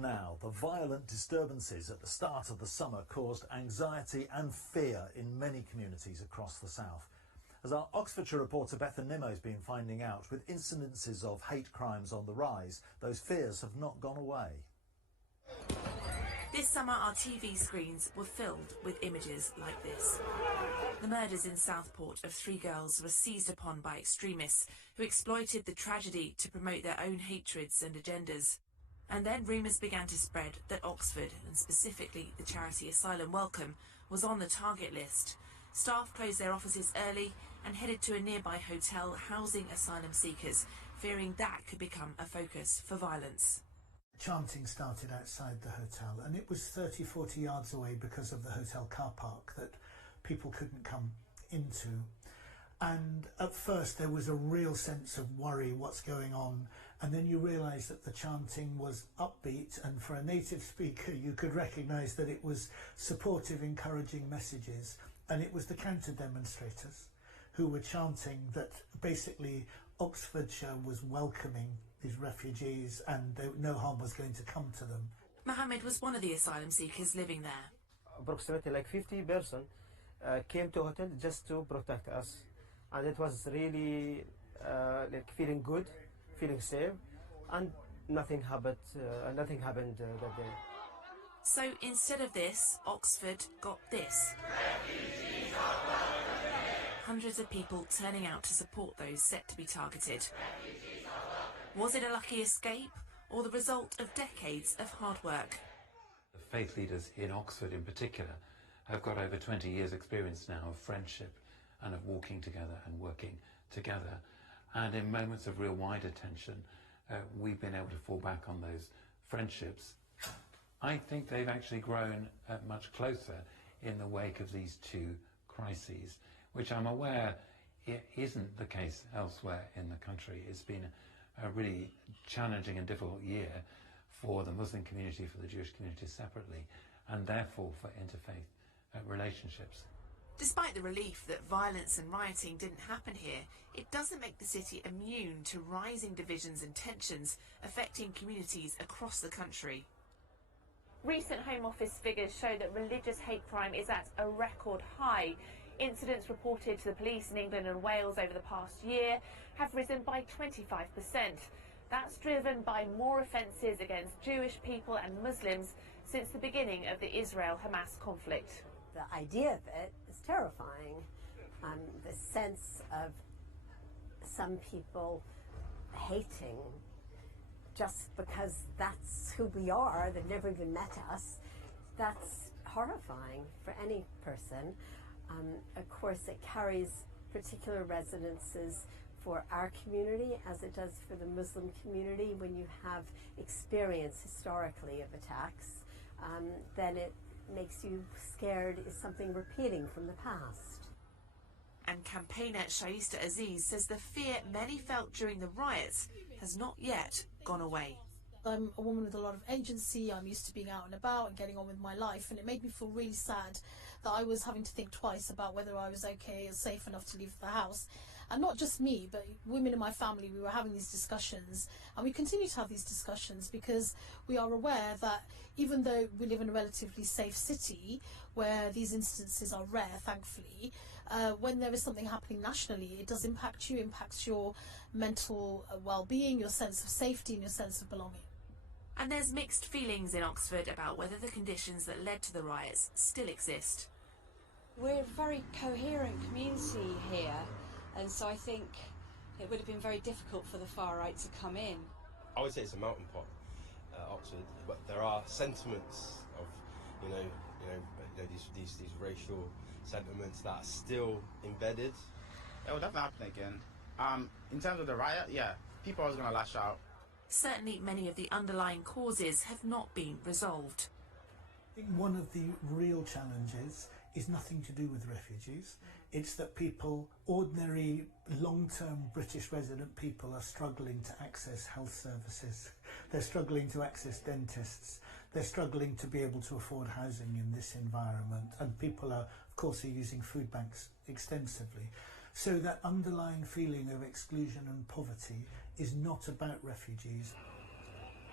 Now, the violent disturbances at the start of the summer caused anxiety and fear in many communities across the south. As our Oxfordshire reporter Bethan Nimmo has been finding out, with incidences of hate crimes on the rise, those fears have not gone away. This summer our TV screens were filled with images like this. The murders in Southport of 3 girls were seized upon by extremists who exploited the tragedy to promote their own hatreds and agendas. And then rumours began to spread that Oxford, and specifically the charity Asylum Welcome, was on the target list. Staff closed their offices early and headed to a nearby hotel housing asylum seekers, fearing that could become a focus for violence. Chanting started outside the hotel, and it was 30-40 yards away because of the hotel car park that people couldn't come into. And at first there was a real sense of worry, what's going on, and then you realise that the chanting was upbeat, and for a native speaker you could recognise that it was supportive, encouraging messages, and it was the counter-demonstrators who were chanting that basically Oxfordshire was welcoming these refugees and no harm was going to come to them. Mohammed was one of the asylum seekers living there. Approximately like 50 persons came to a hotel just to protect us, and it was really like feeling good, feeling safe, and nothing happened that day. So instead of this, Oxford got this. Hundreds of people turning out to support those set to be targeted. Was it a lucky escape or the result of decades of hard work? The faith leaders in Oxford in particular have got over 20 years experience now of friendship and of walking together and working together. And in moments of real wider tension, we've been able to fall back on those friendships. I think they've actually grown much closer in the wake of these 2 crises, which I'm aware it isn't the case elsewhere in the country. It's been a really challenging and difficult year for the Muslim community, for the Jewish community separately, and therefore for interfaith relationships. Despite the relief that violence and rioting didn't happen here, it doesn't make the city immune to rising divisions and tensions affecting communities across the country. Recent Home Office figures show that religious hate crime is at a record high. Incidents reported to the police in England and Wales over the past year have risen by 25%. That's driven by more offences against Jewish people and Muslims since the beginning of the Israel-Hamas conflict. The idea of it is terrifying. The sense of some people hating just because that's who we are, they've never even met us, that's horrifying for any person. Of course, it carries particular resonances for our community as it does for the Muslim community. When you have experience historically of attacks, then it makes you scared is something repeating from the past. And campaigner Shaista Aziz says the fear many felt during the riots has not yet gone away. I'm a woman with a lot of agency. I'm used to being out and about and getting on with my life, and it made me feel really sad that I was having to think twice about whether I was okay and safe enough to leave the house. And not just me, but women in my family, we were having these discussions, and we continue to have these discussions because we are aware that even though we live in a relatively safe city where these instances are rare, thankfully, when there is something happening nationally, it does impact you, impacts your mental well-being, your sense of safety and your sense of belonging. And there's mixed feelings in Oxford about whether the conditions that led to the riots still exist. We're a very coherent community here, and so I think it would have been very difficult for the far right to come in. I would say it's a melting pot, Oxford, but there are sentiments of, these racial sentiments that are still embedded. It will definitely happen again. In terms of the riot, yeah, people are going to lash out. Certainly many of the underlying causes have not been resolved. I think one of the real challenges is nothing to do with refugees. It's that people, ordinary long-term British resident people, are struggling to access health services. They're struggling to access dentists. They're struggling to be able to afford housing in this environment. And people are, of course, are using food banks extensively. So that underlying feeling of exclusion and poverty is not about refugees.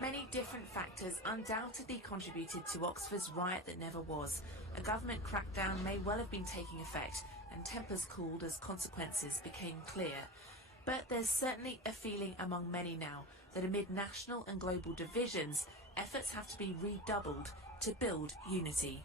Many different factors undoubtedly contributed to Oxford's riot that never was. A government crackdown may well have been taking effect, and tempers cooled as consequences became clear. But there's certainly a feeling among many now that amid national and global divisions, efforts have to be redoubled to build unity.